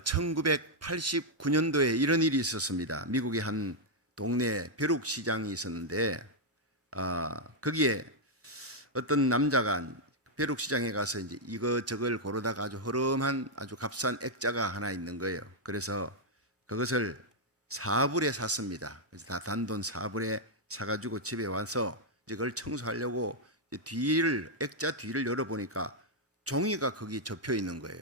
1989년도에 이런 일이 있었습니다. 미국의 한 동네 벼룩시장이 있었는데 거기에 어떤 남자가 벼룩시장에 가서 이제 이거저걸 고르다가 아주 허름한 아주 값싼 액자가 하나 있는 거예요. 그래서 그것을 4불에 샀습니다. 그래서 다 단돈 4불에 사가지고 집에 와서 이제 그걸 청소하려고 액자 뒤를 열어보니까 종이가 거기 접혀 있는 거예요.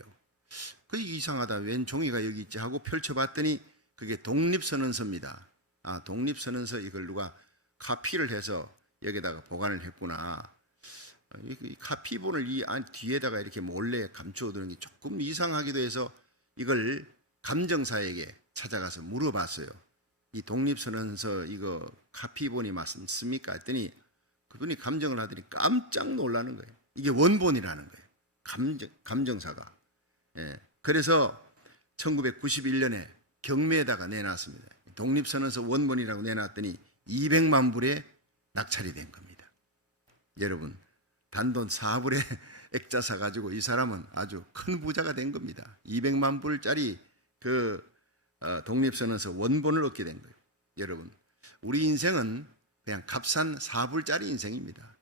그게 이상하다. 웬 종이가 여기 있지 하고 펼쳐봤더니 그게 독립선언서입니다. 독립선언서 이걸 누가 카피를 해서 여기다가 보관을 했구나. 이 카피본을 이 뒤에다가 이렇게 몰래 감추어두는 게 조금 이상하기도 해서 이걸 감정사에게 찾아가서 물어봤어요. 이 독립선언서 이거 카피본이 맞습니까? 했더니 그분이 감정을 하더니 깜짝 놀라는 거예요. 이게 원본이라는 거예요. 감정사가. 그래서 1991년에 경매에다가 내놨습니다. 독립선언서 원본이라고 내놨더니 200만 불에 낙찰이 된 겁니다. 여러분, 단돈 4불에 액자 사가지고 이 사람은 아주 큰 부자가 된 겁니다. 200만 불짜리 독립선언서 원본을 얻게 된 거예요. 여러분, 우리 인생은 그냥 값싼 4불짜리 인생입니다.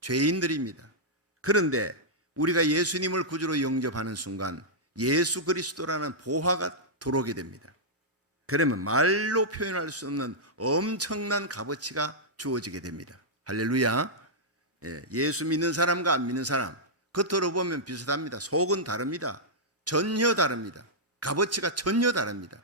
죄인들입니다. 그런데 우리가 예수님을 구주로 영접하는 순간 예수 그리스도라는 보화가 들어오게 됩니다. 그러면 말로 표현할 수 없는 엄청난 값어치가 주어지게 됩니다. 할렐루야. 예수 믿는 사람과 안 믿는 사람 겉으로 보면 비슷합니다. 속은 다릅니다. 전혀 다릅니다. 값어치가 전혀 다릅니다.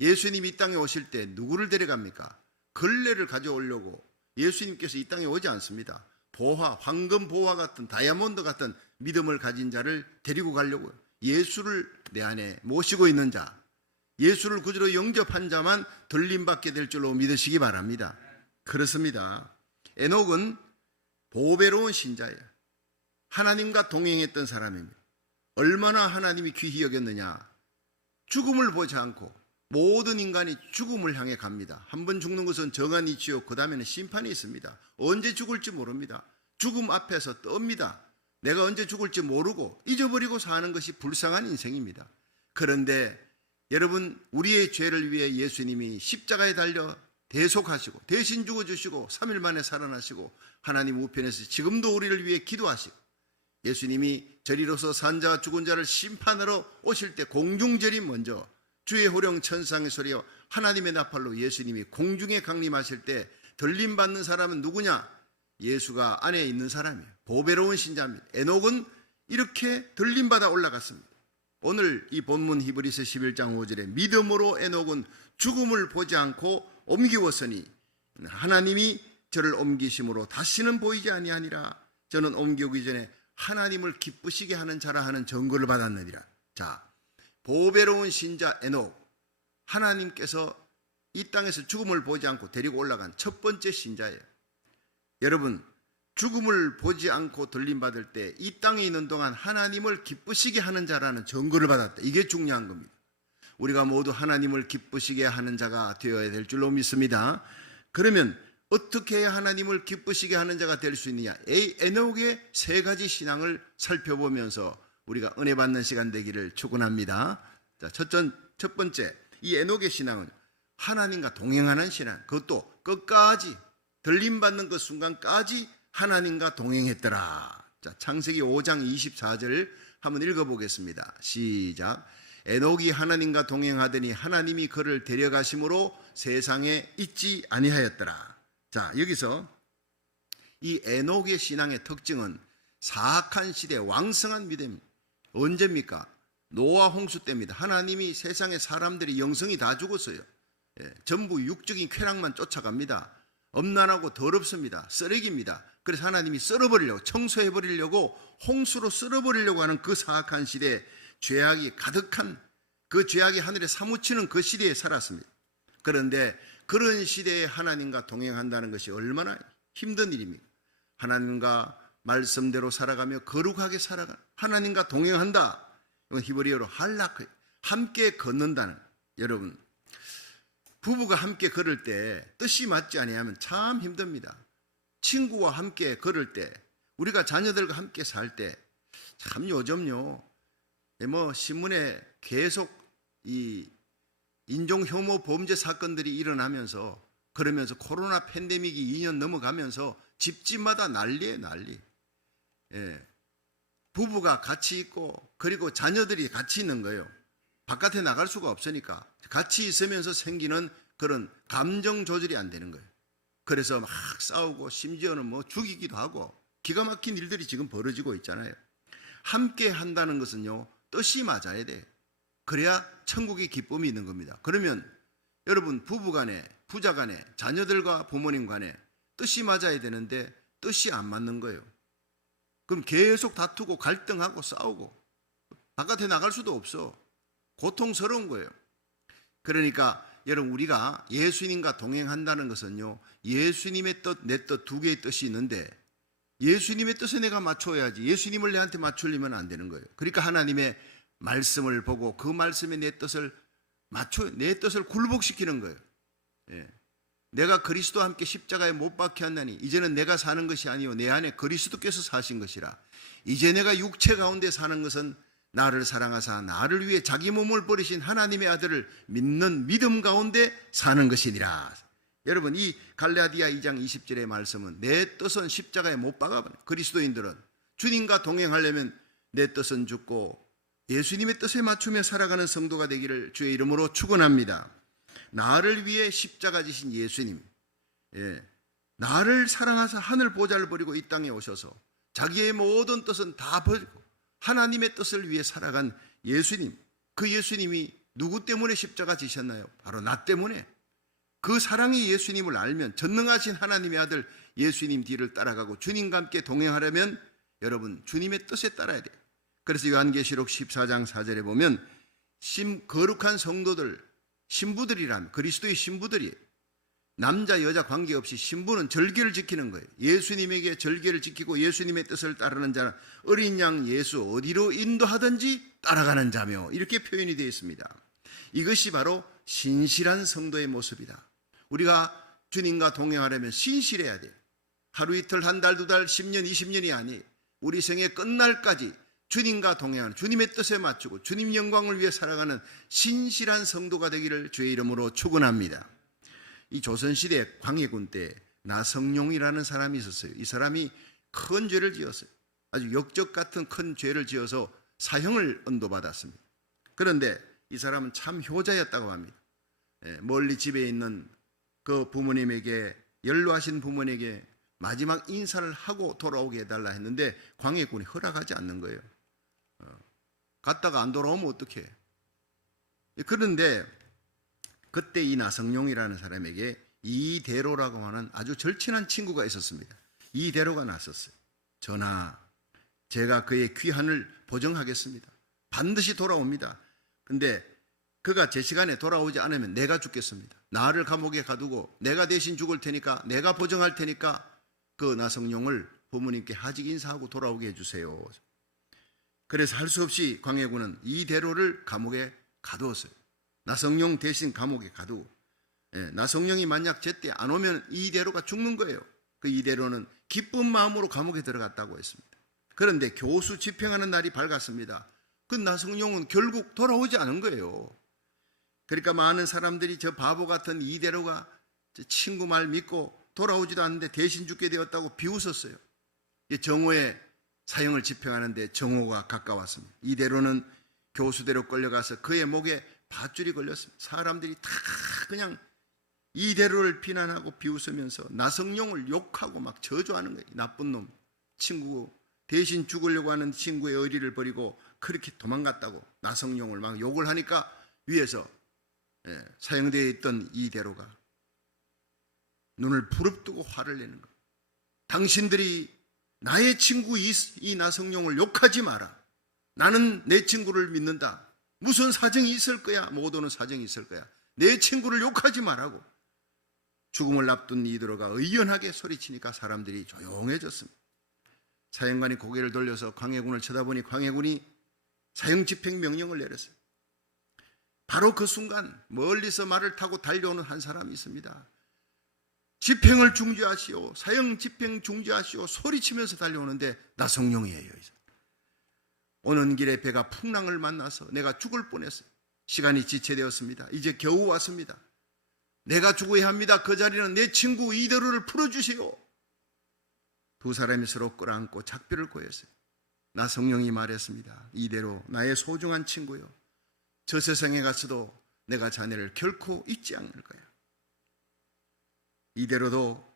예수님이 이 땅에 오실 때 누구를 데려갑니까? 걸레를 가져오려고 예수님께서 이 땅에 오지 않습니다. 보화, 황금 보화 같은 다이아몬드 같은 믿음을 가진 자를 데리고 가려고요. 예수를 내 안에 모시고 있는 자, 예수를 구주로 영접한 자만 들림받게 될 줄로 믿으시기 바랍니다. 그렇습니다. 에녹은 보배로운 신자예요. 하나님과 동행했던 사람입니다. 얼마나 하나님이 귀히 여겼느냐. 죽음을 보지 않고 모든 인간이 죽음을 향해 갑니다. 한 번 죽는 것은 정한 이치요, 그 다음에는 심판이 있습니다. 언제 죽을지 모릅니다. 죽음 앞에서 떱니다. 내가 언제 죽을지 모르고 잊어버리고 사는 것이 불쌍한 인생입니다. 그런데 여러분, 우리의 죄를 위해 예수님이 십자가에 달려 대속하시고 대신 죽어주시고 3일 만에 살아나시고 하나님 우편에서 지금도 우리를 위해 기도하시고 예수님이 저리로서 산 자와 죽은 자를 심판하러 오실 때 공중절이 먼저 주의 호령 천상의 소리여 하나님의 나팔로 예수님이 공중에 강림하실 때 들림받는 사람은 누구냐? 예수가 안에 있는 사람이에요. 보배로운 신자입니다. 에녹은 이렇게 들림받아 올라갔습니다. 오늘 이 본문 히브리서 11장 5절에 믿음으로 에녹은 죽음을 보지 않고 옮기었으니 하나님이 저를 옮기심으로 다시는 보이지 아니하니라. 저는 옮기기 전에 하나님을 기쁘시게 하는 자라 하는 증거를 받았느니라. 자, 보배로운 신자 에녹, 하나님께서 이 땅에서 죽음을 보지 않고 데리고 올라간 첫 번째 신자예요. 여러분, 죽음을 보지 않고 들림받을 때 이 땅에 있는 동안 하나님을 기쁘시게 하는 자라는 증거를 받았다. 이게 중요한 겁니다. 우리가 모두 하나님을 기쁘시게 하는 자가 되어야 될 줄로 믿습니다. 그러면 어떻게 해야 하나님을 기쁘시게 하는 자가 될 수 있느냐? 에녹의 세 가지 신앙을 살펴보면서 우리가 은혜 받는 시간 되기를 축원합니다. 자, 첫 번째, 이 에녹의 신앙은 하나님과 동행하는 신앙. 그것도 끝까지 들림받는 그 순간까지 하나님과 동행했더라. 자, 창세기 5장 24절 한번 읽어보겠습니다. 시작. 에녹이 하나님과 동행하더니 하나님이 그를 데려가심으로 세상에 있지 아니하였더라. 자, 여기서 이 에녹의 신앙의 특징은 사악한 시대 왕성한 믿음입니다. 언제입니까? 노아 홍수 때입니다. 하나님이 세상의 사람들이 영성이 다 죽었어요. 전부 육적인 쾌락만 쫓아갑니다. 엄난하고 더럽습니다. 쓰레기입니다. 그래서 하나님이 썰어버리려고, 청소해버리려고, 홍수로 썰어버리려고 하는 그 사악한 시대에 죄악이 가득한, 그 죄악이 하늘에 사무치는 그 시대에 살았습니다. 그런데 그런 시대에 하나님과 동행한다는 것이 얼마나 힘든 일입니까? 하나님과 말씀대로 살아가며 거룩하게 살아가, 하나님과 동행한다. 이건 히브리어로 할라크, 함께 걷는다는. 여러분, 부부가 함께 걸을 때 뜻이 맞지 아니하면 참 힘듭니다. 친구와 함께 걸을 때, 우리가 자녀들과 함께 살 때, 참 요즘요, 신문에 계속 이 인종 혐오 범죄 사건들이 일어나면서 그러면서 코로나 팬데믹이 2년 넘어가면서 집집마다 난리예요, 난리. 예. 부부가 같이 있고 그리고 자녀들이 같이 있는 거예요. 바깥에 나갈 수가 없으니까 같이 있으면서 생기는 그런 감정 조절이 안 되는 거예요. 그래서 막 싸우고 심지어는 뭐 죽이기도 하고 기가 막힌 일들이 지금 벌어지고 있잖아요. 함께 한다는 것은요, 뜻이 맞아야 돼. 그래야 천국의 기쁨이 있는 겁니다. 그러면 여러분 부부 간에, 부자 간에, 자녀들과 부모님 간에 뜻이 맞아야 되는데 뜻이 안 맞는 거예요. 그럼 계속 다투고 갈등하고 싸우고 바깥에 나갈 수도 없어. 고통스러운 거예요. 그러니까 여러분 우리가 예수님과 동행한다는 것은요, 예수님의 뜻, 내 뜻 두 개의 뜻이 있는데 예수님의 뜻에 내가 맞춰야지 예수님을 내한테 맞추려면 안 되는 거예요. 그러니까 하나님의 말씀을 보고 그 말씀에 내 뜻을 내 뜻을 굴복시키는 거예요. 예. 내가 그리스도와 함께 십자가에 못 박혀 왔나니 이제는 내가 사는 것이 아니요 내 안에 그리스도께서 사신 것이라. 이제 내가 육체 가운데 사는 것은 나를 사랑하사 나를 위해 자기 몸을 버리신 하나님의 아들을 믿는 믿음 가운데 사는 것이니라. 여러분 이 갈라디아 2장 20절의 말씀은 내 뜻은 십자가에 못 박아버려. 그리스도인들은 주님과 동행하려면 내 뜻은 죽고 예수님의 뜻에 맞추며 살아가는 성도가 되기를 주의 이름으로 축원합니다. 나를 위해 십자가 지신 예수님, 나를 사랑하사 하늘 보좌를 버리고 이 땅에 오셔서 자기의 모든 뜻은 다 버리고 하나님의 뜻을 위해 살아간 예수님, 그 예수님이 누구 때문에 십자가 지셨나요? 바로 나 때문에. 그 사랑의 예수님을 알면 전능하신 하나님의 아들 예수님 뒤를 따라가고 주님과 함께 동행하려면 여러분 주님의 뜻에 따라야 돼요. 그래서 요한계시록 14장 4절에 보면 거룩한 성도들, 신부들이란 그리스도의 신부들이에요. 남자 여자 관계없이 신부는 절개를 지키는 거예요. 예수님에게 절개를 지키고 예수님의 뜻을 따르는 자는 어린 양 예수 어디로 인도하든지 따라가는 자며 이렇게 표현이 되어 있습니다. 이것이 바로 신실한 성도의 모습이다. 우리가 주님과 동행하려면 신실해야 돼요. 하루 이틀 한 달 두 달 10년 20년이 아니에요. 우리 생의 끝날까지 주님과 동행하는 주님의 뜻에 맞추고 주님 영광을 위해 살아가는 신실한 성도가 되기를 주의 이름으로 축원합니다. 이 조선시대 광해군 때 나성룡이라는 사람이 있었어요. 이 사람이 큰 죄를 지었어요. 아주 역적 같은 큰 죄를 지어서 사형을 언도받았습니다. 그런데 이 사람은 참 효자였다고 합니다. 멀리 집에 있는 그 부모님에게, 연로하신 부모님에게 마지막 인사를 하고 돌아오게 해달라 했는데 광해군이 허락하지 않는 거예요. 갔다가 안 돌아오면 어떡해. 그런데 그때 이 나성룡이라는 사람에게 이대로라고 하는 아주 절친한 친구가 있었습니다. 이대로가 났었어요. 전하, 제가 그의 귀환을 보증하겠습니다. 반드시 돌아옵니다. 근데 그가 제 시간에 돌아오지 않으면 내가 죽겠습니다. 나를 감옥에 가두고 내가 대신 죽을 테니까, 내가 보증할 테니까 그 나성룡을 부모님께 하직 인사하고 돌아오게 해주세요. 그래서 할 수 없이 광해군은 이대로를 감옥에 가두었어요. 나성룡 대신 감옥에 가두고, 나성룡이 만약 제때 안 오면 이대로가 죽는 거예요. 그 이대로는 기쁜 마음으로 감옥에 들어갔다고 했습니다. 그런데 교수 집행하는 날이 밝았습니다. 그 나성룡은 결국 돌아오지 않은 거예요. 그러니까 많은 사람들이 저 바보 같은 이대로가 친구 말 믿고 돌아오지도 않는데 대신 죽게 되었다고 비웃었어요. 정오에 사형을 집행하는데 정오가 가까웠습니다. 이대로는 교수대로 끌려가서 그의 목에 밧줄이 걸렸습니다. 사람들이 다 그냥 이대로를 비난하고 비웃으면서 나성룡을 욕하고 막 저주하는 거예요. 나쁜 놈, 친구 대신 죽으려고 하는 친구의 의리를 버리고 그렇게 도망갔다고 나성룡을 막 욕을 하니까 위에서 사형되어 있던 이대로가 눈을 부릅뜨고 화를 내는 거예요. 당신들이 나의 친구 이 나성룡을 욕하지 마라. 나는 내 친구를 믿는다. 무슨 사정이 있을 거야. 모두는 사정이 있을 거야. 내 친구를 욕하지 말라고. 죽음을 앞둔 이대로가 의연하게 소리치니까 사람들이 조용해졌습니다. 사형관이 고개를 돌려서 광해군을 쳐다보니 광해군이 사형 집행 명령을 내렸어요. 바로 그 순간 멀리서 말을 타고 달려오는 한 사람이 있습니다. 집행을 중지하시오. 사형 집행 중지하시오. 소리치면서 달려오는데 나성룡이에요. 오는 길에 배가 풍랑을 만나서 내가 죽을 뻔했어요. 시간이 지체되었습니다. 이제 겨우 왔습니다. 내가 죽어야 합니다. 그 자리는 내 친구 이대로를 풀어주시오. 두 사람이 서로 끌어안고 작별을 고했어요. 나성룡이 말했습니다. 이대로 나의 소중한 친구요, 저 세상에 가서도 내가 자네를 결코 잊지 않을 거야. 이대로도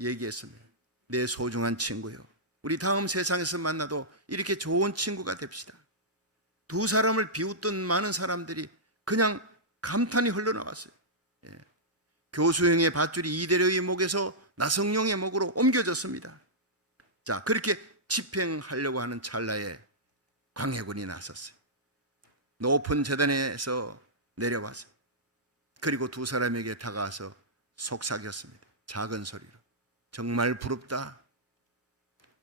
얘기했습니다. 내 소중한 친구요, 우리 다음 세상에서 만나도 이렇게 좋은 친구가 됩시다. 두 사람을 비웃던 많은 사람들이 그냥 감탄이 흘러나왔어요. 예. 교수형의 밧줄이 이대로의 목에서 나성룡의 목으로 옮겨졌습니다. 자, 그렇게 집행하려고 하는 찰나에 광해군이 나섰어요. 높은 제단에서 내려와서 그리고 두 사람에게 다가와서 속삭였습니다. 작은 소리로. 정말 부럽다.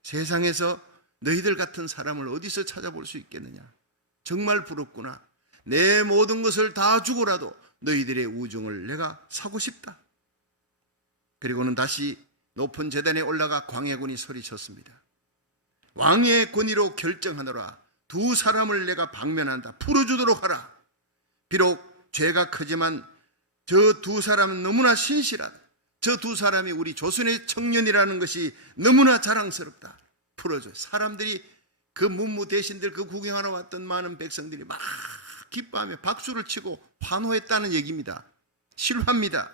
세상에서 너희들 같은 사람을 어디서 찾아볼 수 있겠느냐. 정말 부럽구나. 내 모든 것을 다 주고라도 너희들의 우정을 내가 사고 싶다. 그리고는 다시 높은 제단에 올라가 광해군이 소리쳤습니다. 왕의 권위로 결정하노라. 두 사람을 내가 방면한다. 풀어주도록 하라. 비록 죄가 크지만 저 두 사람은 너무나 신실하다. 저 두 사람이 우리 조선의 청년이라는 것이 너무나 자랑스럽다. 풀어줘. 사람들이 그 문무 대신들, 그 구경하러 왔던 많은 백성들이 막 기뻐하며 박수를 치고 환호했다는 얘기입니다. 실화입니다.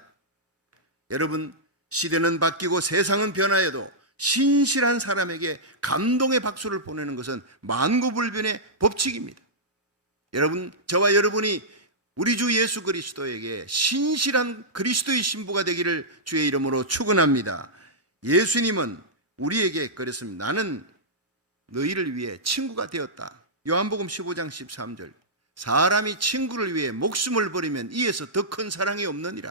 여러분, 시대는 바뀌고 세상은 변하여도 신실한 사람에게 감동의 박수를 보내는 것은 만고불변의 법칙입니다. 여러분, 저와 여러분이 우리 주 예수 그리스도에게 신실한 그리스도의 신부가 되기를 주의 이름으로 축원합니다. 예수님은 우리에게 그랬습니다. 나는 너희를 위해 친구가 되었다. 요한복음 15장 13절. 사람이 친구를 위해 목숨을 버리면 이에서 더 큰 사랑이 없느니라.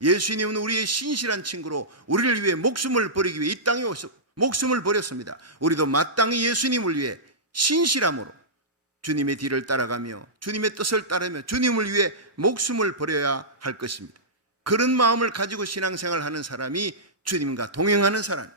예수님은 우리의 신실한 친구로 우리를 위해 목숨을 버리기 위해 이 땅에 오셔 목숨을 버렸습니다. 우리도 마땅히 예수님을 위해 신실함으로 주님의 뒤를 따라가며 주님의 뜻을 따르며 주님을 위해 목숨을 버려야 할 것입니다. 그런 마음을 가지고 신앙생활을 하는 사람이 주님과 동행하는 사람.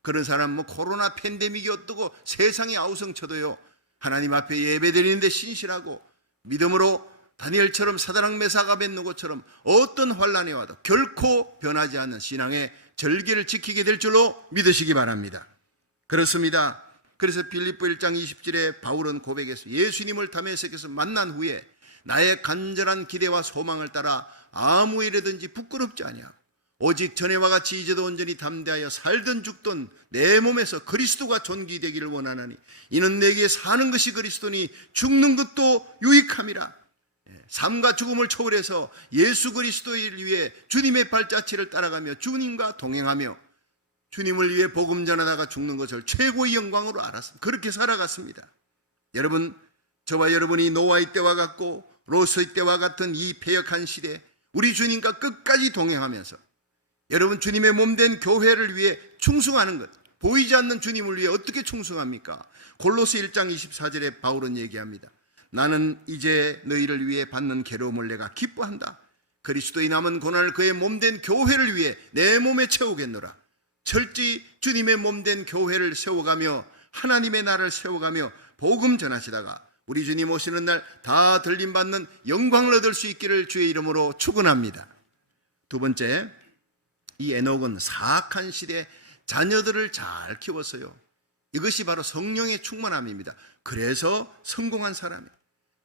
그런 사람 코로나 팬데믹이 어떠고 세상이 아우성쳐도요, 하나님 앞에 예배드리는데 신실하고 믿음으로 다니엘처럼 사드락 메삭 아벳느고처럼 어떤 환난이 와도 결코 변하지 않는 신앙의 절개를 지키게 될 줄로 믿으시기 바랍니다. 그렇습니다. 그래서 빌립보 1장 20절에 바울은 고백했어요. 예수님을 다메섹에서 만난 후에 나의 간절한 기대와 소망을 따라 아무 일에든지 부끄럽지 아니하고 오직 전에와 같이 이제도 온전히 담대하여 살든 죽든 내 몸에서 그리스도가 존귀되기를 원하나니 이는 내게 사는 것이 그리스도니 죽는 것도 유익함이라. 삶과 죽음을 초월해서 예수 그리스도를 위해 주님의 발자취를 따라가며 주님과 동행하며 주님을 위해 복음 전하다가 죽는 것을 최고의 영광으로 알았습니다. 그렇게 살아갔습니다. 여러분, 저와 여러분이 노아의 때와 같고 롯의 때와 같은 이 패역한 시대, 우리 주님과 끝까지 동행하면서 여러분, 주님의 몸된 교회를 위해 충성하는 것, 보이지 않는 주님을 위해 어떻게 충성합니까? 골로새 1장 24절에 바울은 얘기합니다. 나는 이제 너희를 위해 받는 괴로움을 내가 기뻐한다. 그리스도의 남은 고난을 그의 몸된 교회를 위해 내 몸에 채우겠노라. 철저히 주님의 몸된 교회를 세워가며 하나님의 나라를 세워가며 복음 전하시다가 우리 주님 오시는 날 다 들림받는 영광을 얻을 수 있기를 주의 이름으로 축원합니다. 두 번째, 이 에녹은 사악한 시대에 자녀들을 잘 키웠어요. 이것이 바로 성령의 충만함입니다. 그래서 성공한 사람이에요.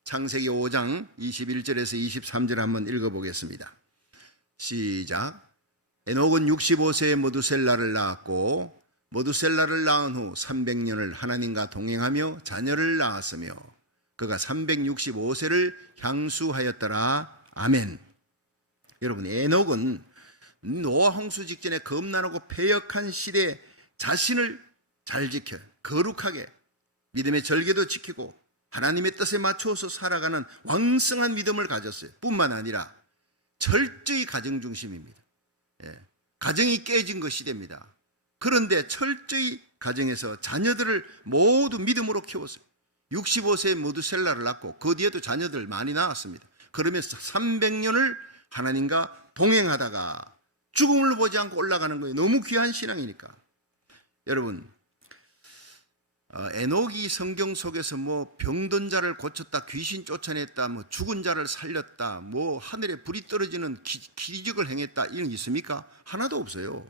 창세기 5장 21절에서 23절 한번 읽어보겠습니다. 시작. 에녹은 65세에 모두셀라를 낳았고 모두셀라를 낳은 후 300년을 하나님과 동행하며 자녀를 낳았으며 그가 365세를 향수하였더라. 아멘. 여러분, 에녹은 노아 홍수 직전에 겁나고 패역한 시대에 자신을 잘 지켜 거룩하게 믿음의 절개도 지키고 하나님의 뜻에 맞추어서 살아가는 왕성한 믿음을 가졌어요. 뿐만 아니라 철저히 가정 중심입니다. 가정이 깨진 것이 됩니다. 그런데 철저히 가정에서 자녀들을 모두 믿음으로 키웠어요. 65세에 모두셀라를 낳고 그 뒤에도 자녀들 많이 낳았습니다. 그러면서 300년을 하나님과 동행하다가 죽음을 보지 않고 올라가는 거예요. 너무 귀한 신앙이니까. 여러분, 에녹이 성경 속에서 뭐 병든 자를 고쳤다, 귀신 쫓아냈다, 뭐 죽은 자를 살렸다, 뭐 하늘에 불이 떨어지는 기적을 행했다, 이런 게 있습니까? 하나도 없어요.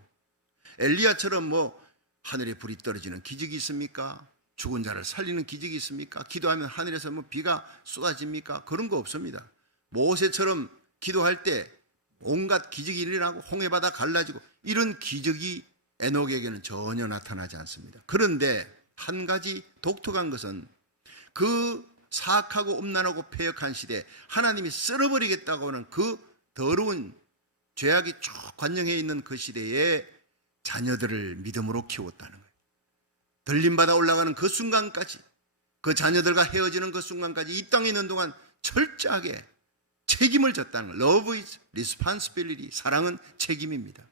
엘리야처럼 뭐 하늘에 불이 떨어지는 기적이 있습니까? 죽은 자를 살리는 기적이 있습니까? 기도하면 하늘에서 뭐 비가 쏟아집니까? 그런 거 없습니다. 모세처럼 기도할 때 온갖 기적이 일어나고 홍해바다 갈라지고 이런 기적이 에녹에게는 전혀 나타나지 않습니다. 그런데 한 가지 독특한 것은 그 사악하고 음란하고 패역한 시대에 하나님이 쓸어버리겠다고 하는 그 더러운 죄악이 쭉 관영해 있는 그 시대에 자녀들을 믿음으로 키웠다는 거예요. 들림받아 올라가는 그 순간까지, 그 자녀들과 헤어지는 그 순간까지 이 땅에 있는 동안 철저하게 책임을 졌다는 거예요. Love is responsibility. 사랑은 책임입니다.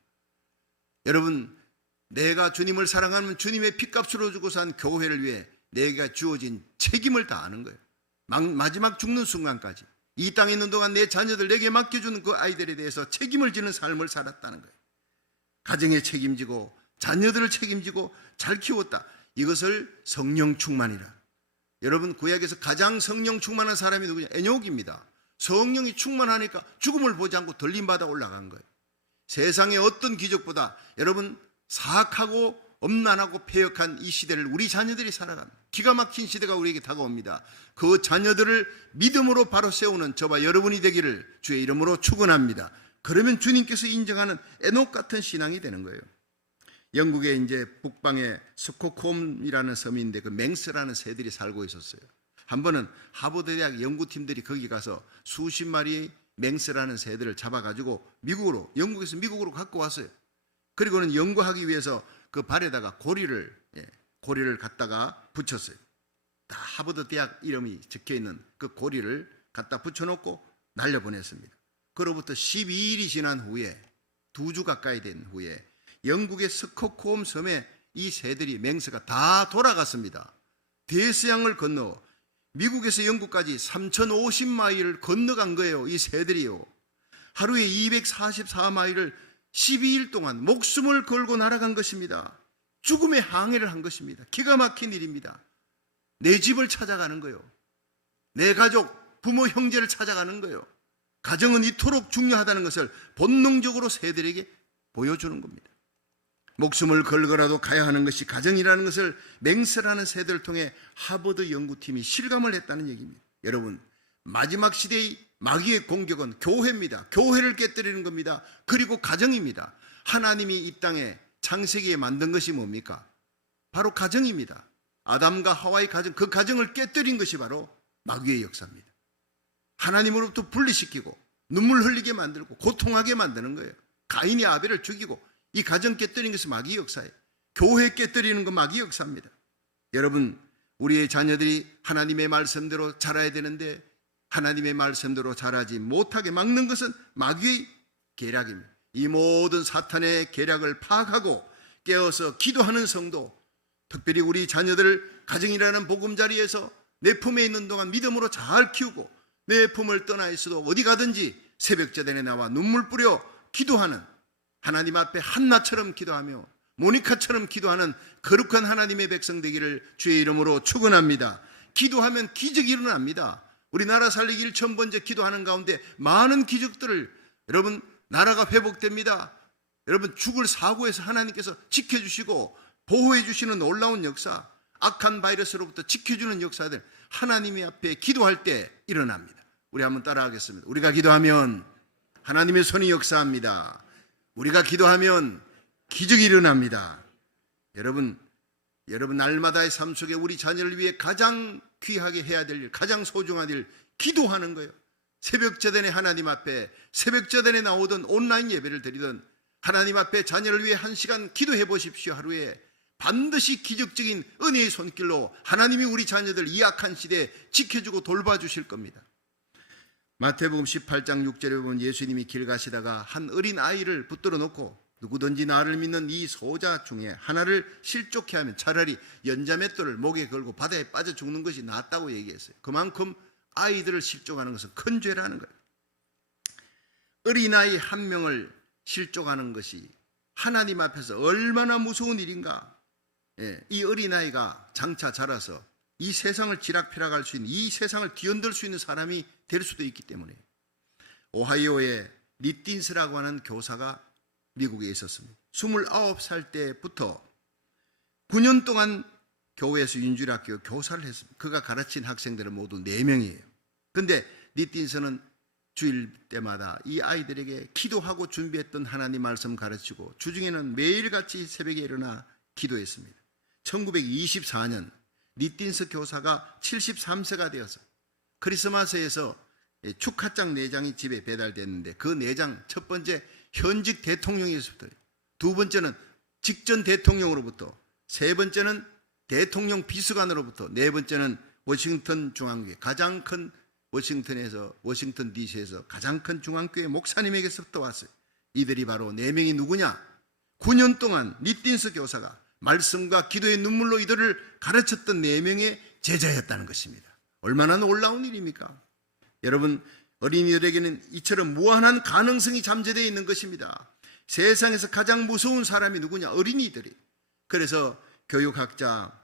여러분, 내가 주님을 사랑하면 주님의 피값으로 주고 산 교회를 위해 내가 주어진 책임을 다하는 거예요. 마지막 죽는 순간까지 이 땅에 있는 동안 내 자녀들 내게 맡겨주는 그 아이들에 대해서 책임을 지는 삶을 살았다는 거예요. 가정에 책임지고 자녀들을 책임지고 잘 키웠다. 이것을 성령 충만이라. 여러분, 구약에서 가장 성령 충만한 사람이 누구냐? 에녹입니다. 성령이 충만하니까 죽음을 보지 않고 들림받아 올라간 거예요. 세상의 어떤 기적보다 여러분, 사악하고 엄난하고 패역한 이 시대를 우리 자녀들이 살아갑니다. 기가 막힌 시대가 우리에게 다가옵니다. 그 자녀들을 믿음으로 바로 세우는 저와 여러분이 되기를 주의 이름으로 축원합니다. 그러면 주님께서 인정하는 에녹 같은 신앙이 되는 거예요. 영국의 이제 북방에 스코콤이라는 섬인데 그 맹스라는 새들이 살고 있었어요. 한 번은 하버드 대학 연구팀들이 거기 가서 수십 마리 맹스라는 새들을 잡아가지고 영국에서 미국으로 갖고 왔어요. 그리고는 연구하기 위해서 그 발에다가 고리를 갖다가 붙였어요. 다 하버드 대학 이름이 적혀있는 그 고리를 갖다 붙여놓고 날려보냈습니다. 그로부터 12일이 지난 후에 2주 가까이 된 후에 영국의 스코콤 섬에 이 새들이 맹스가 다 돌아갔습니다. 대서양을 건너 미국에서 영국까지 3050마일을 건너간 거예요. 이 새들이요. 하루에 244마일을 12일 동안 목숨을 걸고 날아간 것입니다. 죽음의 항해를 한 것입니다. 기가 막힌 일입니다. 내 집을 찾아가는 거예요. 내 가족, 부모, 형제를 찾아가는 거예요. 가정은 이토록 중요하다는 것을 본능적으로 새들에게 보여주는 겁니다. 목숨을 걸고라도 가야 하는 것이 가정이라는 것을 맹세라는 새들을 통해 하버드 연구팀이 실감을 했다는 얘기입니다. 여러분, 마지막 시대의 마귀의 공격은 교회입니다. 교회를 깨뜨리는 겁니다. 그리고 가정입니다. 하나님이 이 땅에 창세기에 만든 것이 뭡니까? 바로 가정입니다. 아담과 하와의 가정, 그 가정을 깨뜨린 것이 바로 마귀의 역사입니다. 하나님으로부터 분리시키고 눈물 흘리게 만들고 고통하게 만드는 거예요. 가인이 아벨을 죽이고 이 가정 깨뜨리는 것이 마귀의 역사예요. 교회 깨뜨리는 건 마귀의 역사입니다. 여러분, 우리의 자녀들이 하나님의 말씀대로 자라야 되는데 하나님의 말씀대로 자라지 못하게 막는 것은 마귀의 계략입니다. 이 모든 사탄의 계략을 파악하고 깨어서 기도하는 성도, 특별히 우리 자녀들을 가정이라는 보금자리에서 내 품에 있는 동안 믿음으로 잘 키우고 내 품을 떠나 있어도 어디 가든지 새벽제단에 나와 눈물 뿌려 기도하는, 하나님 앞에 한나처럼 기도하며 모니카처럼 기도하는 거룩한 하나님의 백성 되기를 주의 이름으로 축원합니다. 기도하면 기적이 일어납니다. 우리나라 살리기 1000번째 기도하는 가운데 많은 기적들을, 여러분, 나라가 회복됩니다. 여러분, 죽을 사고에서 하나님께서 지켜주시고 보호해 주시는 놀라운 역사, 악한 바이러스로부터 지켜주는 역사들, 하나님의 앞에 기도할 때 일어납니다. 우리 한번 따라하겠습니다. 우리가 기도하면 하나님의 손이 역사합니다. 우리가 기도하면 기적이 일어납니다. 여러분 날마다의 삶 속에 우리 자녀를 위해 가장 귀하게 해야 될 일, 가장 소중한 일, 기도하는 거예요. 새벽제단에 하나님 앞에, 새벽제단에 나오던 온라인 예배를 드리던 하나님 앞에 자녀를 위해 1시간 기도해 보십시오. 하루에 반드시 기적적인 은혜의 손길로 하나님이 우리 자녀들 이 악한 시대에 지켜주고 돌봐주실 겁니다. 마태복음 18장 6절에 보면 예수님이 길 가시다가 한 어린 아이를 붙들어 놓고 누구든지 나를 믿는 이 소자 중에 하나를 실족해 하면 차라리 연자맷돌을 목에 걸고 바다에 빠져 죽는 것이 낫다고 얘기했어요. 그만큼 아이들을 실족하는 것은 큰 죄라는 거예요. 어린아이 한 명을 실족하는 것이 하나님 앞에서 얼마나 무서운 일인가. 이 어린아이가 장차 자라서 이 세상을 지락펴락할 수 있는, 이 세상을 뒤흔들 수 있는 사람이 될 수도 있기 때문에 오하이오에 리틴스라고 하는 교사가 미국에 있었습니다. 29살 때부터 9년 동안 교회에서 윤주일학교 교사를 했습니다. 그가 가르친 학생들은 모두 4명이에요. 그런데 리틴스는 주일 때마다 이 아이들에게 기도하고 준비했던 하나님 말씀 가르치고 주중에는 매일같이 새벽에 일어나 기도했습니다. 1924년 리틴스 교사가 73세가 되어서 크리스마스에서 축하장 4장이 집에 배달됐는데 그 4장, 첫 번째 현직 대통령에서부터, 두 번째는 직전 대통령으로부터, 세 번째는 대통령 비서관으로부터, 네 번째는 워싱턴 중앙교회, 가장 큰 워싱턴 DC에서 가장 큰 중앙교회 목사님에게서부터 왔어요. 이들이 바로 4명이 누구냐? 9년 동안 리틴스 교사가 말씀과 기도의 눈물로 이들을 가르쳤던 4명의 제자였다는 것입니다. 얼마나 놀라운 일입니까? 여러분, 어린이들에게는 이처럼 무한한 가능성이 잠재되어 있는 것입니다. 세상에서 가장 무서운 사람이 누구냐? 어린이들이. 그래서 교육학자,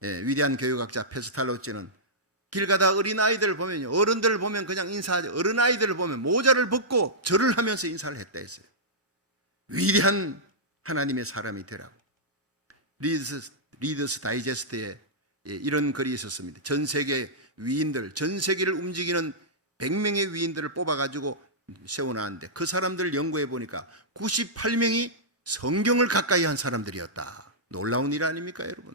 위대한 교육학자 페스탈로치는 길 가다 어린아이들을 보면요, 어른들을 보면 그냥 인사하죠. 어린아이들을 보면 모자를 벗고 절을 하면서 인사를 했다 했어요. 위대한 하나님의 사람이 되라고. 리더스 다이제스트에 이런 글이 있었습니다. 전 세계 위인들, 전 세계를 움직이는 100명의 위인들을 뽑아가지고 세워놨는데 그 사람들을 연구해 보니까 98명이 성경을 가까이 한 사람들이었다. 놀라운 일 아닙니까, 여러분?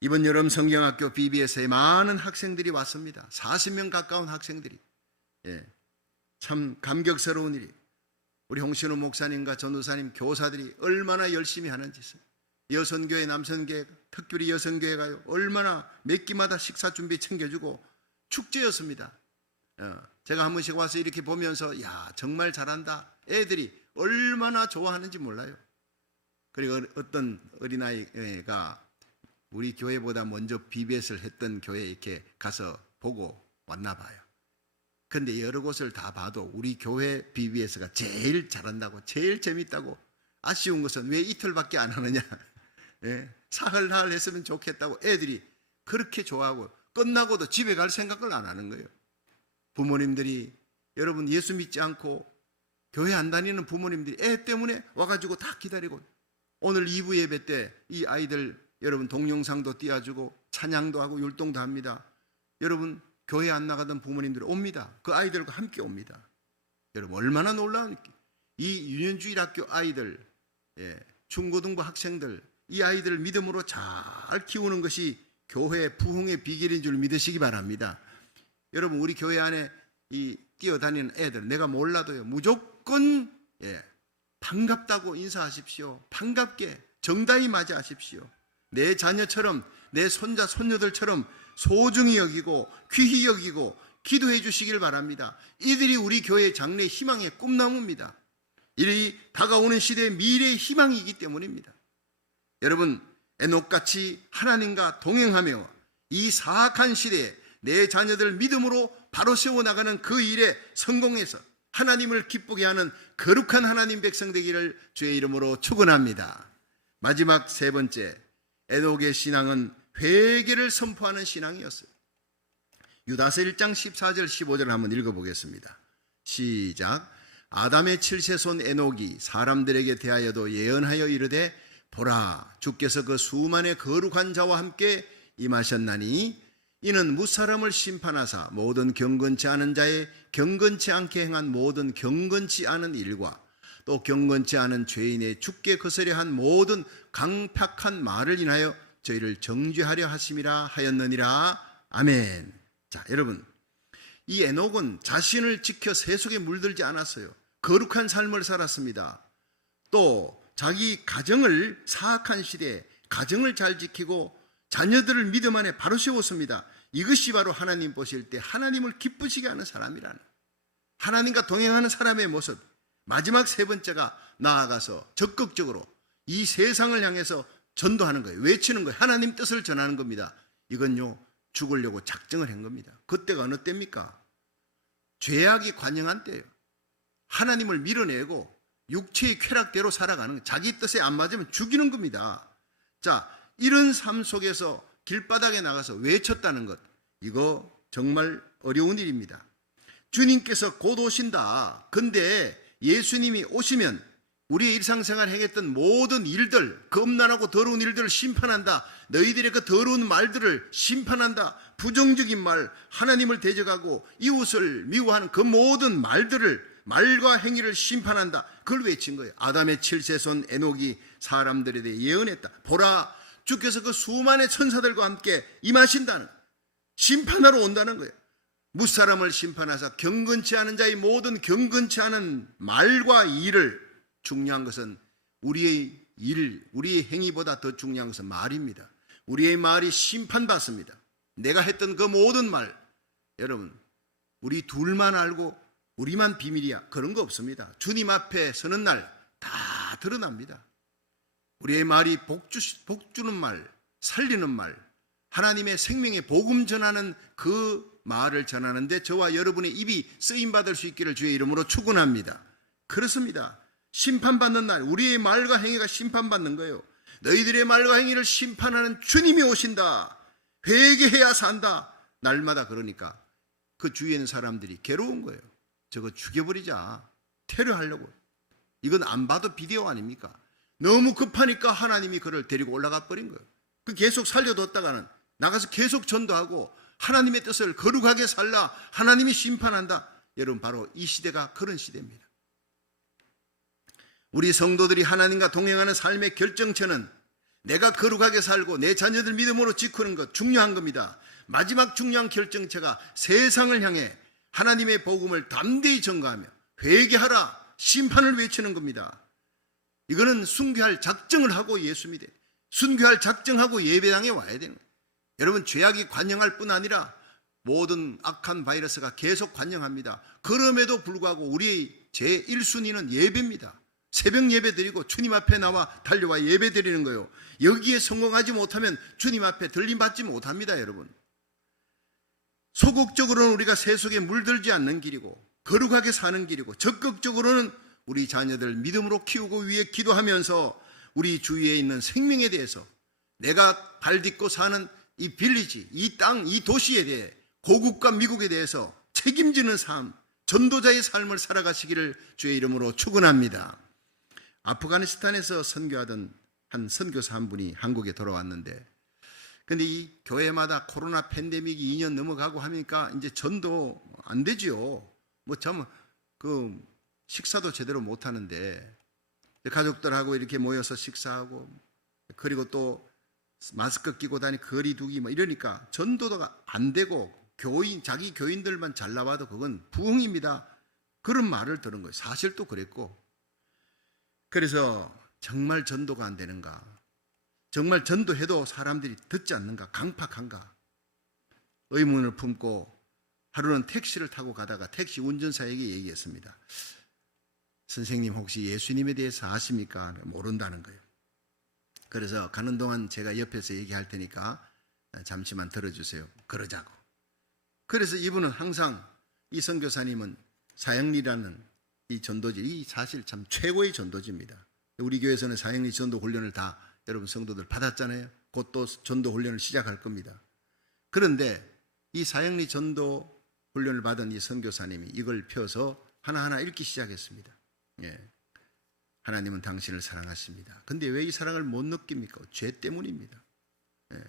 이번 여름 성경학교 BBS에 많은 학생들이 왔습니다. 40명 가까운 학생들이. 참 감격스러운 일이. 우리 홍신호 목사님과 전도사님, 교사들이 얼마나 열심히 하는지. 여선교회, 남선교회, 특별히 여선교회가요, 얼마나 몇 끼마다 식사 준비 챙겨주고 축제였습니다. 제가 한 번씩 와서 이렇게 보면서 야, 정말 잘한다. 애들이 얼마나 좋아하는지 몰라요. 그리고 어떤 어린아이가 우리 교회보다 먼저 BBS를 했던 교회에 이렇게 가서 보고 왔나 봐요. 근데 여러 곳을 다 봐도 우리 교회 BBS가 제일 잘한다고, 제일 재밌다고. 아쉬운 것은 왜 이틀밖에 안 하느냐. 사흘 했으면 좋겠다고 애들이 그렇게 좋아하고 끝나고도 집에 갈 생각을 안 하는 거예요. 부모님들이, 여러분 예수 믿지 않고 교회 안 다니는 부모님들이 애 때문에 와가지고 다 기다리고, 오늘 2부 예배 때 이 아이들 여러분 동영상도 띄워주고 찬양도 하고 율동도 합니다. 여러분 교회 안 나가던 부모님들 옵니다. 그 아이들과 함께 옵니다. 여러분 얼마나 놀라운, 이 유년주일학교 아이들, 중고등부 학생들, 이 아이들을 믿음으로 잘 키우는 것이 교회 부흥의 비결인 줄 믿으시기 바랍니다. 여러분 우리 교회 안에 이 뛰어다니는 애들 내가 몰라도요, 무조건 반갑다고 인사하십시오. 반갑게 정다히 맞이하십시오. 내 자녀처럼, 내 손자 손녀들처럼 소중히 여기고 귀히 여기고 기도해 주시길 바랍니다. 이들이 우리 교회의 장래의 희망의 꿈나무입니다. 이 다가오는 시대의 미래의 희망이기 때문입니다. 여러분 에녹같이 하나님과 동행하며 이 사악한 시대에 내 자녀들 믿음으로 바로 세워나가는 그 일에 성공해서 하나님을 기쁘게 하는 거룩한 하나님 백성 되기를 주의 이름으로 축원합니다. 마지막 세 번째, 에녹의 신앙은 회개를 선포하는 신앙이었어요. 유다서 1장 14절 15절을 한번 읽어보겠습니다. 시작. 아담의 7세 손 에녹이 사람들에게 대하여도 예언하여 이르되 보라, 주께서 그 수만의 거룩한 자와 함께 임하셨나니 이는 무사람을 심판하사 모든 경건치 않은 자의 경건치 않게 행한 모든 경건치 않은 일과 또 경건치 않은 죄인의 죽게 거스려 한 모든 강팍한 말을 인하여 저희를 정죄하려 하심이라 하였느니라. 아멘. 자, 여러분, 이 에녹은 자신을 지켜 세속에 물들지 않았어요. 거룩한 삶을 살았습니다. 또 자기 가정을, 사악한 시대에 가정을 잘 지키고 자녀들을 믿음 안에 바로 세웠습니다. 이것이 바로 하나님 보실 때 하나님을 기쁘시게 하는 사람이라는, 하나님과 동행하는 사람의 모습. 마지막 세 번째가 나아가서 적극적으로 이 세상을 향해서 전도하는 거예요. 외치는 거예요. 하나님 뜻을 전하는 겁니다. 이건요, 죽으려고 작정을 한 겁니다. 그때가 어느 때입니까? 죄악이 관영한 때예요. 하나님을 밀어내고 육체의 쾌락대로 살아가는, 자기 뜻에 안 맞으면 죽이는 겁니다. 자, 이런 삶 속에서 길바닥에 나가서 외쳤다는 것, 이거 정말 어려운 일입니다. 주님께서 곧 오신다. 근데 예수님이 오시면 우리의 일상생활 행했던 모든 일들, 그 음란하고 더러운 일들을 심판한다. 너희들의 그 더러운 말들을 심판한다. 부정적인 말, 하나님을 대적하고 이웃을 미워하는 그 모든 말과 행위를 심판한다. 그걸 외친 거예요. 아담의 7세손 에녹이 사람들에 대해 예언했다. 보라, 주께서 그 수많은 천사들과 함께 임하신다는, 심판하러 온다는 거예요. 무사람을 심판하사 경건치 않은 자의 모든 경건치 않은 말과 일을, 중요한 것은 우리의 일, 우리의 행위보다 더 중요한 것은 말입니다. 우리의 말이 심판받습니다. 내가 했던 그 모든 말, 여러분, 우리 둘만 알고 우리만 비밀이야, 그런 거 없습니다. 주님 앞에 서는 날 다 드러납니다. 우리의 말이 복주는 말, 살리는 말, 하나님의 생명의 복음 전하는 그 말을 전하는데 저와 여러분의 입이 쓰임받을 수 있기를 주의 이름으로 축원합니다. 그렇습니다. 심판받는 날, 우리의 말과 행위가 심판받는 거예요. 너희들의 말과 행위를 심판하는 주님이 오신다. 회개해야 산다. 날마다 그러니까 그 주위에 있는 사람들이 괴로운 거예요. 저거 죽여버리자, 테러하려고. 이건 안 봐도 비디오 아닙니까? 너무 급하니까 하나님이 그를 데리고 올라가 버린 거예요. 그 계속 살려뒀다가는 나가서 계속 전도하고 하나님의 뜻을 거룩하게 살라, 하나님이 심판한다. 여러분, 바로 이 시대가 그런 시대입니다. 우리 성도들이 하나님과 동행하는 삶의 결정체는 내가 거룩하게 살고 내 자녀들 믿음으로 지키는 것, 중요한 겁니다. 마지막 중요한 결정체가 세상을 향해 하나님의 복음을 담대히 전가하며 회개하라, 심판을 외치는 겁니다. 이거는 순교할 작정을 하고 예수 믿어야 돼요. 순교할 작정하고 예배당에 와야 되는 거예요. 여러분, 죄악이 관영할 뿐 아니라 모든 악한 바이러스가 계속 관영합니다. 그럼에도 불구하고 우리의 제1순위는 예배입니다. 새벽 예배 드리고 주님 앞에 나와 달려와 예배 드리는 거예요. 여기에 성공하지 못하면 주님 앞에 들림받지 못합니다. 여러분, 소극적으로는 우리가 세속에 물들지 않는 길이고 거룩하게 사는 길이고, 적극적으로는 우리 자녀들 믿음으로 키우고 위해 기도하면서 우리 주위에 있는 생명에 대해서, 내가 발 딛고 사는 이 빌리지, 이 땅, 이 도시에 대해, 고국과 미국에 대해서 책임지는 삶, 전도자의 삶을 살아가시기를 주의 이름으로 축원합니다. 아프가니스탄에서 선교하던 한 선교사 한 분이 한국에 돌아왔는데, 근데 이 교회마다 코로나 팬데믹이 2년 넘어가고 하니까 이제 전도 안 되지요. 뭐 참 그 식사도 제대로 못 하는데, 가족들하고 이렇게 모여서 식사하고, 그리고 또 마스크 끼고 다니 거리 두기 뭐 이러니까 전도가 안 되고, 자기 교인들만 잘 나와도 그건 부흥입니다. 그런 말을 들은 거예요. 사실 또 그랬고. 그래서 정말 전도가 안 되는가? 정말 전도해도 사람들이 듣지 않는가? 강팍한가? 의문을 품고 하루는 택시를 타고 가다가 택시 운전사에게 얘기했습니다. 선생님, 혹시 예수님에 대해서 아십니까? 모른다는 거예요. 그래서 가는 동안 제가 옆에서 얘기할 테니까 잠시만 들어주세요. 그러자고. 그래서 이분은 항상, 이 선교사님은 사형리라는 이 전도지, 사실 참 최고의 전도지입니다. 우리 교회에서는 사형리 전도 훈련을 다 여러분 성도들 받았잖아요. 곧 또 전도 훈련을 시작할 겁니다. 그런데 이 사형리 전도 훈련을 받은 이 선교사님이 이걸 펴서 하나하나 읽기 시작했습니다. 예. 하나님은 당신을 사랑하십니다. 근데 왜 이 사랑을 못 느낍니까? 죄 때문입니다. 예.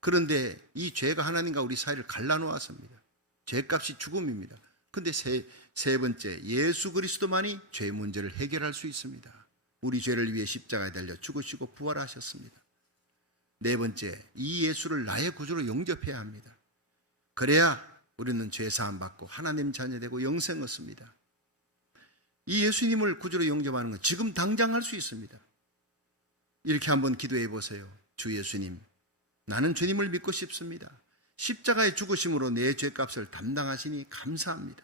그런데 이 죄가 하나님과 우리 사이를 갈라놓았습니다. 죄값이 죽음입니다. 근데 세 번째, 예수 그리스도만이 죄 문제를 해결할 수 있습니다. 우리 죄를 위해 십자가에 달려 죽으시고 부활하셨습니다. 네 번째, 이 예수를 나의 구주로 영접해야 합니다. 그래야 우리는 죄 사함 받고 하나님 자녀 되고 영생 얻습니다. 이 예수님을 구주로 영접하는 건 지금 당장 할 수 있습니다. 이렇게 한번 기도해 보세요. 주 예수님, 나는 주님을 믿고 싶습니다. 십자가의 죽으심으로 내 죄값을 담당하시니 감사합니다.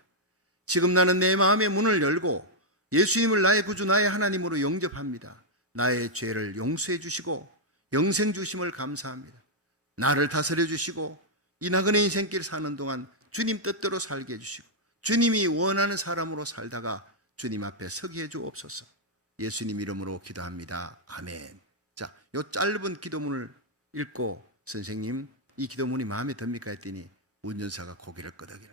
지금 나는 내 마음의 문을 열고 예수님을 나의 구주, 나의 하나님으로 영접합니다. 나의 죄를 용서해 주시고 영생 주심을 감사합니다. 나를 다스려 주시고 이 나그네 인생길 사는 동안 주님 뜻대로 살게 해주시고 주님이 원하는 사람으로 살다가 주님 앞에 서게 해주옵소서. 예수님 이름으로 기도합니다. 아멘. 자, 요 짧은 기도문을 읽고 선생님 이 기도문이 마음에 듭니까 했더니 운전사가 고개를 끄덕이는.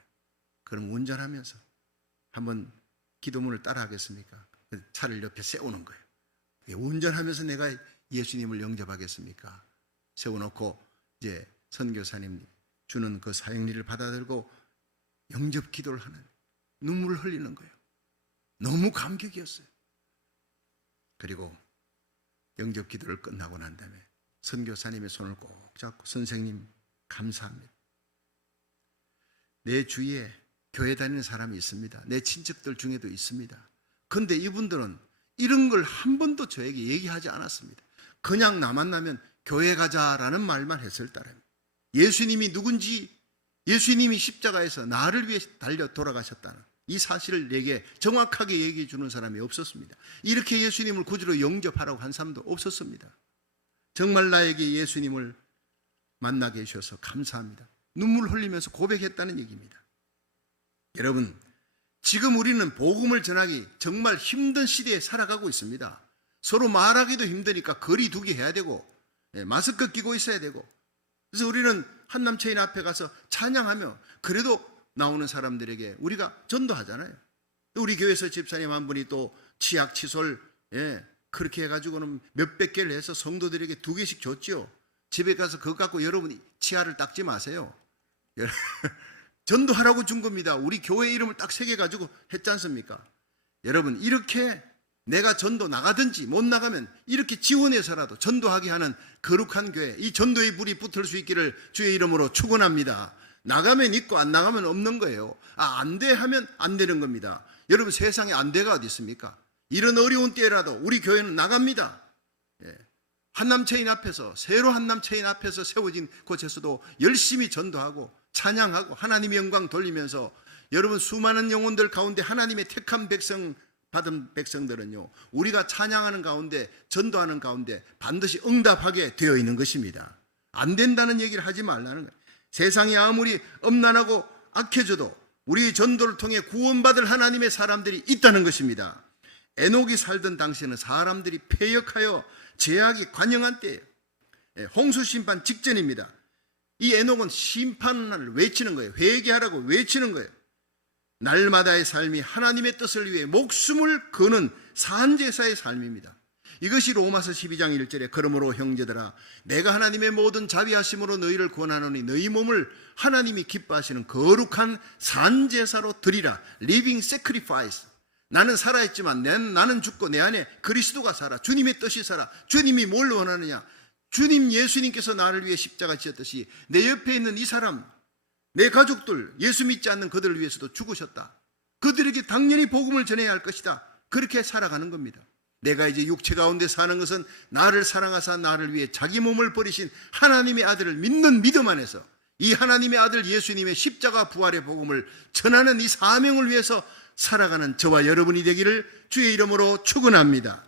그럼 운전하면서 한번 기도문을 따라 하겠습니까? 차를 옆에 세우는 거예요. 운전하면서 내가 예수님을 영접하겠습니까? 세워놓고 이제 선교사님 주는 그 사형리를 받아들고 영접 기도를 하는, 눈물을 흘리는 거예요. 너무 감격이었어요. 그리고 영접 기도를 끝나고 난 다음에 선교사님의 손을 꼭 잡고 선생님 감사합니다. 내 주위에 교회 다니는 사람이 있습니다. 내 친척들 중에도 있습니다. 그런데 이분들은 이런 걸 한 번도 저에게 얘기하지 않았습니다. 그냥 나 만나면 교회 가자라는 말만 했을 따름 예수님이 누군지, 예수님이 십자가에서 나를 위해 달려 돌아가셨다는 이 사실을 내게 정확하게 얘기해 주는 사람이 없었습니다. 이렇게 예수님을 구주로 영접하라고 한 사람도 없었습니다. 정말 나에게 예수님을 만나게 해주셔서 감사합니다. 눈물 흘리면서 고백했다는 얘기입니다. 여러분, 지금 우리는 복음을 전하기 정말 힘든 시대에 살아가고 있습니다. 서로 말하기도 힘드니까 거리 두기 해야 되고 마스크 끼고 있어야 되고, 그래서 우리는 한남체인 앞에 가서 찬양하며 그래도 나오는 사람들에게 우리가 전도하잖아요. 우리 교회에서 집사님 한 분이 또 치약, 칫솔 그렇게 해가지고는 몇백 개를 해서 성도들에게 2개씩 줬죠. 집에 가서 그거 갖고 여러분이 치아를 닦지 마세요. 전도하라고 준 겁니다. 우리 교회 이름을 딱 새겨가지고 했지 않습니까? 여러분, 이렇게 내가 전도 나가든지 못 나가면 이렇게 지원해서라도 전도하게 하는 거룩한 교회, 이 전도의 불이 붙을 수 있기를 주의 이름으로 축원합니다. 나가면 있고 안 나가면 없는 거예요. 안 돼 하면 안 되는 겁니다. 여러분, 세상에 안 돼가 어디 있습니까? 이런 어려운 때라도 우리 교회는 나갑니다. 한남체인 앞에서, 새로 한남체인 앞에서 세워진 곳에서도 열심히 전도하고 찬양하고 하나님의 영광 돌리면서, 여러분, 수많은 영혼들 가운데 하나님의 택한 백성 받은 백성들은요, 우리가 찬양하는 가운데 전도하는 가운데 반드시 응답하게 되어 있는 것입니다. 안 된다는 얘기를 하지 말라는 거예요. 세상이 아무리 엄난하고 악해져도 우리 전도를 통해 구원받을 하나님의 사람들이 있다는 것입니다. 에녹이 살던 당시에는 사람들이 패역하여 죄악이 관영한 때예요. 홍수 심판 직전입니다. 이 에녹은 심판을 외치는 거예요. 회개하라고 외치는 거예요. 날마다의 삶이 하나님의 뜻을 위해 목숨을 거는 산제사의 삶입니다. 이것이 로마서 12장 1절에 그러므로 형제들아 내가 하나님의 모든 자비하심으로 너희를 권하노니 너희 몸을 하나님이 기뻐하시는 거룩한 산제사로 드리라. Living sacrifice. 나는 살아있지만 나는 죽고 내 안에 그리스도가 살아. 주님의 뜻이 살아. 주님이 뭘 원하느냐? 주님 예수님께서 나를 위해 십자가 지었듯이 내 옆에 있는 이 사람, 내 가족들, 예수 믿지 않는 그들을 위해서도 죽으셨다. 그들에게 당연히 복음을 전해야 할 것이다. 그렇게 살아가는 겁니다. 내가 이제 육체 가운데 사는 것은 나를 사랑하사 나를 위해 자기 몸을 버리신 하나님의 아들을 믿는 믿음 안에서 이 하나님의 아들 예수님의 십자가 부활의 복음을 전하는 이 사명을 위해서 살아가는 저와 여러분이 되기를 주의 이름으로 축원합니다.